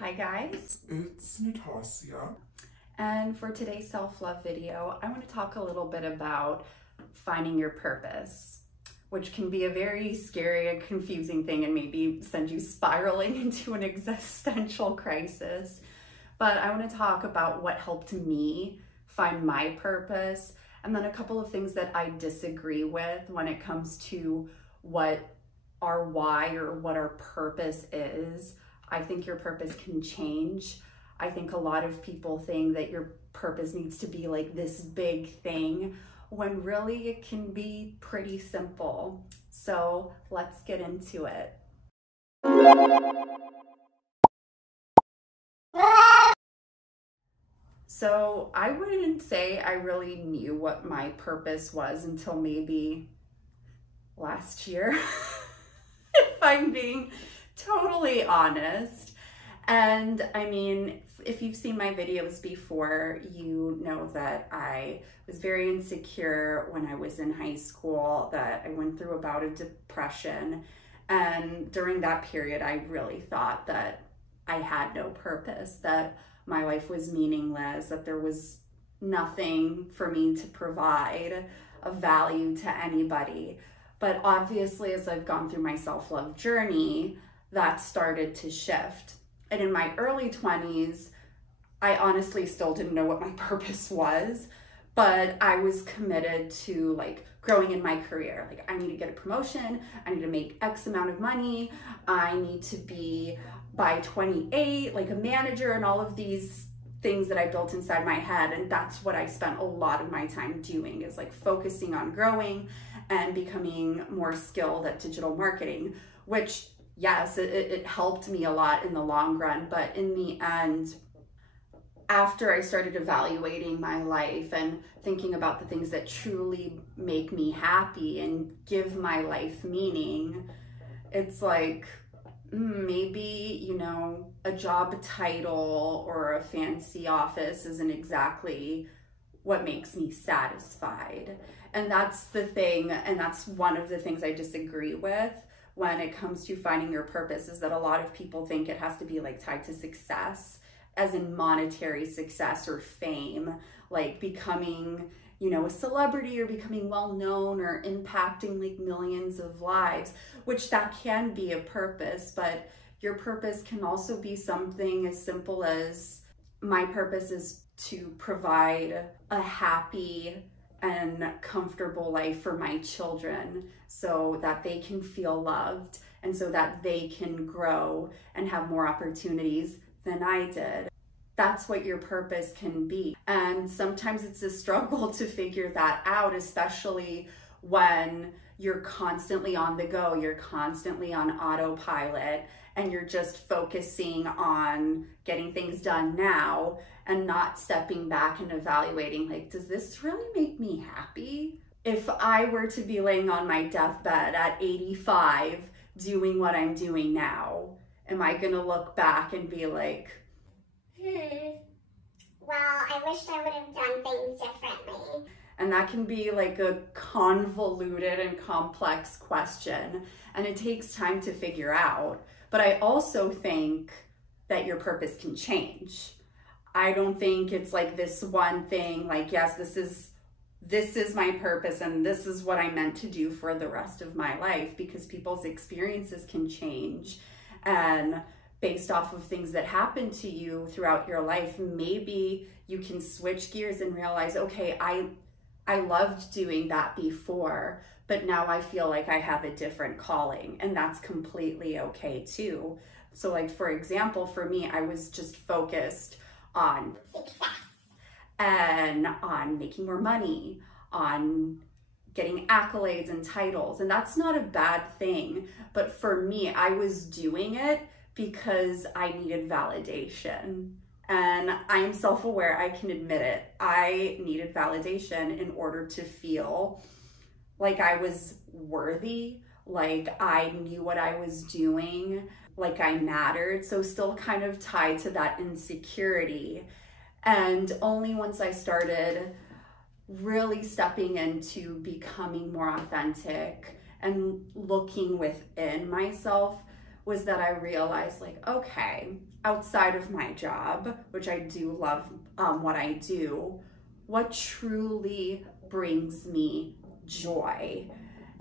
Hi guys, it's Natasha. And for today's self-love video, I want to talk a little bit about finding your purpose, which can be a very scary and confusing thing and maybe send you spiraling into an existential crisis. But I want to talk about what helped me find my purpose, and then a couple of things that I disagree with when it comes to what our why or what our purpose is. I think your purpose can change. I think a lot of people think that your purpose needs to be like this big thing, when really it can be pretty simple. So let's get into it. So I wouldn't say I really knew what my purpose was until maybe last year, if I'm being totally honest. And I mean, if you've seen my videos before, you know that I was very insecure when I was in high school, that I went through a bout of depression. And during that period, I really thought that I had no purpose, that my life was meaningless, that there was nothing for me to provide of value to anybody. But obviously, as I've gone through my self-love journey, that started to shift. And in my early 20s, I honestly still didn't know what my purpose was, but I was committed to like growing in my career. Like, I need to get a promotion, I need to make X amount of money, I need to be by 28, like a manager, and all of these things that I built inside my head. And that's what I spent a lot of my time doing, is like focusing on growing and becoming more skilled at digital marketing, which yes, it helped me a lot in the long run. But in the end, after I started evaluating my life and thinking about the things that truly make me happy and give my life meaning, it's like, maybe, you know, a job title or a fancy office isn't exactly what makes me satisfied. And that's the thing, and that's one of the things I disagree with when it comes to finding your purpose, is that a lot of people think it has to be like tied to success, as in monetary success or fame, like becoming, you know, a celebrity or becoming well known or impacting like millions of lives, which that can be a purpose. But your purpose can also be something as simple as, my purpose is to provide a happy and comfortable life for my children so that they can feel loved and so that they can grow and have more opportunities than I did. That's what your purpose can be. And sometimes it's a struggle to figure that out, especially when you're constantly on the go, you're constantly on autopilot, and you're just focusing on getting things done now and not stepping back and evaluating, like, does this really make me happy? If I were to be laying on my deathbed at 85 doing what I'm doing now, am I gonna look back and be like, well, I wish I would have done things differently? And that can be like a convoluted and complex question, and it takes time to figure out. But I also think that your purpose can change. I don't think it's like this one thing, like, yes, this is my purpose and this is what I meant to do for the rest of my life, because people's experiences can change. And based off of things that happen to you throughout your life, maybe you can switch gears and realize, okay, I loved doing that before, but now I feel like I have a different calling, and that's completely okay too. So like, for example, for me, I was just focused on Success. And on making more money, on getting accolades and titles. And that's not a bad thing. But for me, I was doing it because I needed validation. And I am self-aware, I can admit it. I needed validation in order to feel like I was worthy, like I knew what I was doing, like I mattered. So still kind of tied to that insecurity. And only once I started really stepping into becoming more authentic and looking within myself was that I realized, like, okay, outside of my job, which I do love what I do, what truly brings me joy?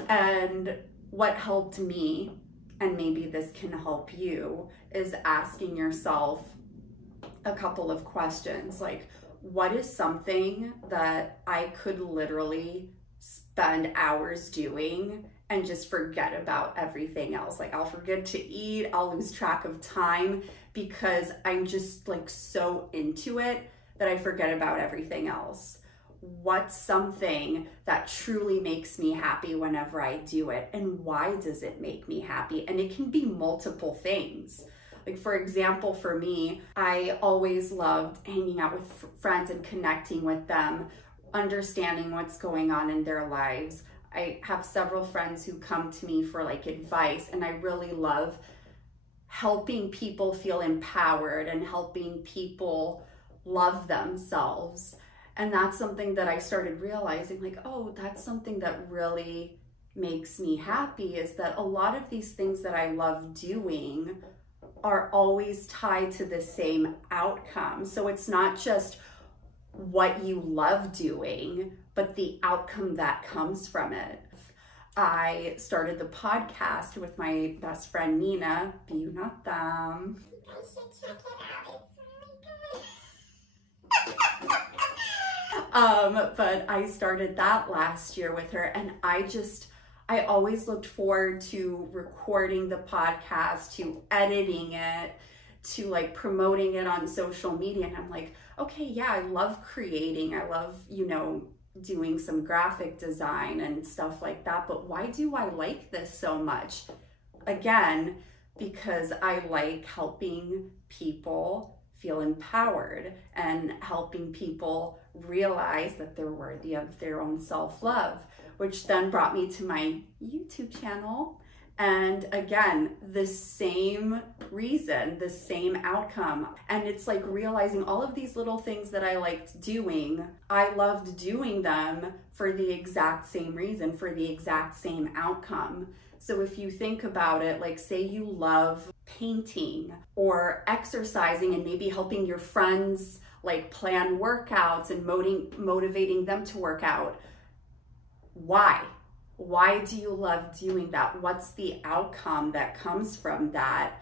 And what helped me, and maybe this can help you, is asking yourself a couple of questions, like, what is something that I could literally spend hours doing and just forget about everything else? Like, I'll forget to eat, I'll lose track of time because I'm just like so into it that I forget about everything else. What's something that truly makes me happy whenever I do it, and why does it make me happy? And it can be multiple things. Like, for example, for me, I always loved hanging out with friends and connecting with them, understanding what's going on in their lives. I have several friends who come to me for like advice, and I really love helping people feel empowered and helping people love themselves. And that's something that I started realizing, like, oh, that's something that really makes me happy, is that a lot of these things that I love doing are always tied to the same outcome. So it's not just what you love doing, but the outcome that comes from it. I started the podcast with my best friend Nina, be you not them. I should check it out. But I started that last year with her, and I always looked forward to recording the podcast, to editing it, to like promoting it on social media. And I'm like, okay, yeah, I love creating. I love, doing some graphic design and stuff like that. But why do I like this so much? Again, because I like helping people feel empowered and helping people realize that they're worthy of their own self-love, which then brought me to my YouTube channel. And again, the same reason, the same outcome. And it's like realizing all of these little things that I liked doing, I loved doing them for the exact same reason, for the exact same outcome. So if you think about it, like say you love painting or exercising and maybe helping your friends like plan workouts and motivating them to work out. Why? Why do you love doing that? What's the outcome that comes from that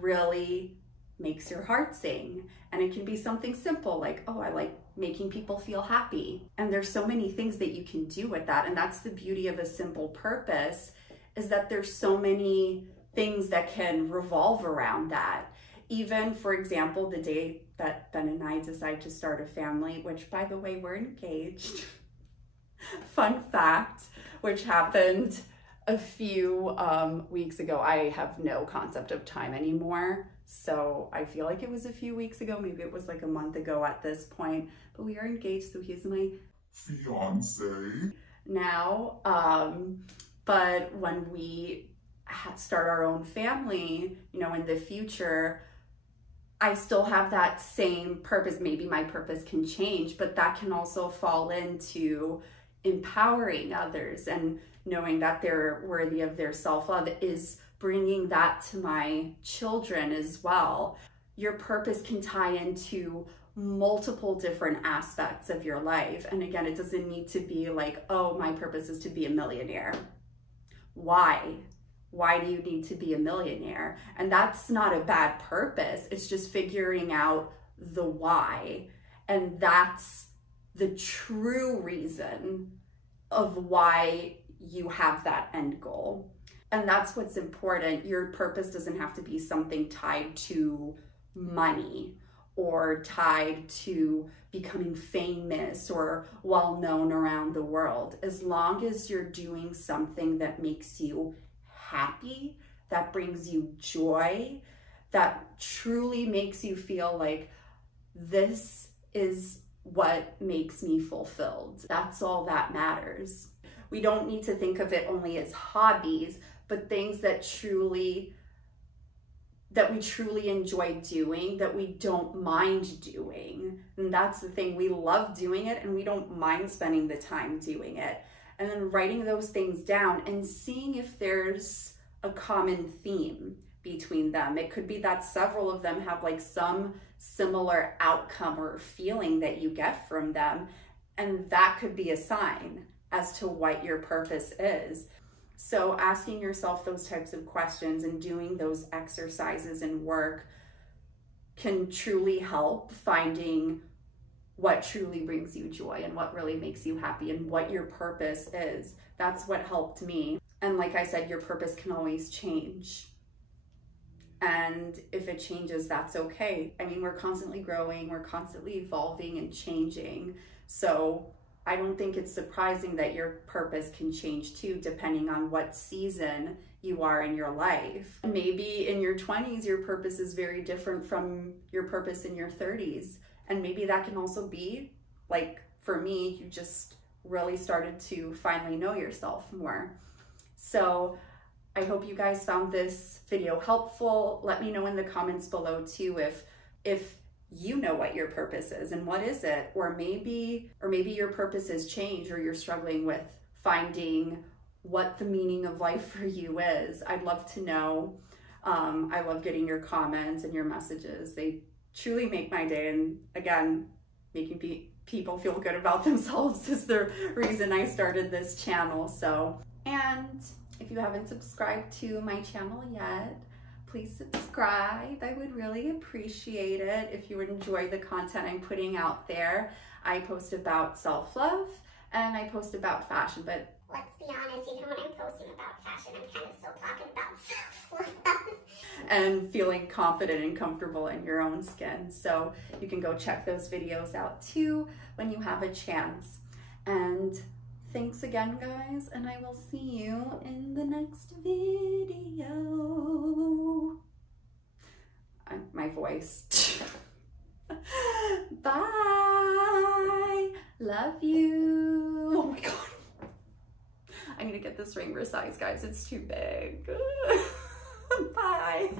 really makes your heart sing? And it can be something simple like, oh, I like making people feel happy. And there's so many things that you can do with that. And that's the beauty of a simple purpose, is that there's so many things that can revolve around that. Even, for example, the day that Ben and I decided to start a family, which by the way, we're engaged. Fun fact, which happened a few weeks ago. I have no concept of time anymore. So I feel like it was a few weeks ago. Maybe it was like a month ago at this point, but we are engaged. So he's my fiance now. But when we start our own family, in the future, I still have that same purpose. Maybe my purpose can change, but that can also fall into empowering others and knowing that they're worthy of their self-love, is bringing that to my children as well. Your purpose can tie into multiple different aspects of your life. And again, it doesn't need to be like, oh, my purpose is to be a millionaire. Why? Why do you need to be a millionaire? And that's not a bad purpose. It's just figuring out the why. And that's the true reason of why you have that end goal. And that's what's important. Your purpose doesn't have to be something tied to money or tied to becoming famous or well-known around the world. As long as you're doing something that makes you happy, that brings you joy, that truly makes you feel like this is what makes me fulfilled. That's all that matters. We don't need to think of it only as hobbies, but things that we truly enjoy doing, that we don't mind doing. And that's the thing, we love doing it and we don't mind spending the time doing it. And then writing those things down and seeing if there's a common theme between them. It could be that several of them have like some similar outcome or feeling that you get from them. And that could be a sign as to what your purpose is. So asking yourself those types of questions and doing those exercises and work can truly help finding what truly brings you joy and what really makes you happy and what your purpose is. That's what helped me. And like I said, your purpose can always change. And if it changes, that's okay. I mean, we're constantly growing, we're constantly evolving and changing. So I don't think it's surprising that your purpose can change too, depending on what season you are in your life. Maybe in your 20s, your purpose is very different from your purpose in your 30s. And maybe that can also be, like for me, you just really started to finally know yourself more. So I hope you guys found this video helpful. Let me know in the comments below too if you know what your purpose is and what is it, or maybe your purpose has changed, or you're struggling with finding what the meaning of life for you is. I'd love to know. I love getting your comments and your messages. They truly make my day, and again, making people feel good about themselves is the reason I started this channel. So, and if you haven't subscribed to my channel yet, please subscribe. I would really appreciate it if you would enjoy the content I'm putting out there. I post about self-love and I post about fashion, but let's be honest, even when I'm posting about fashion, I'm kind of still talking about self-love. And feeling confident and comfortable in your own skin. So you can go check those videos out too when you have a chance. And thanks again, guys, and I will see you in the next video. My voice. Bye. Love you. Oh my God. I need to get this ring resized, guys. It's too big. Bye.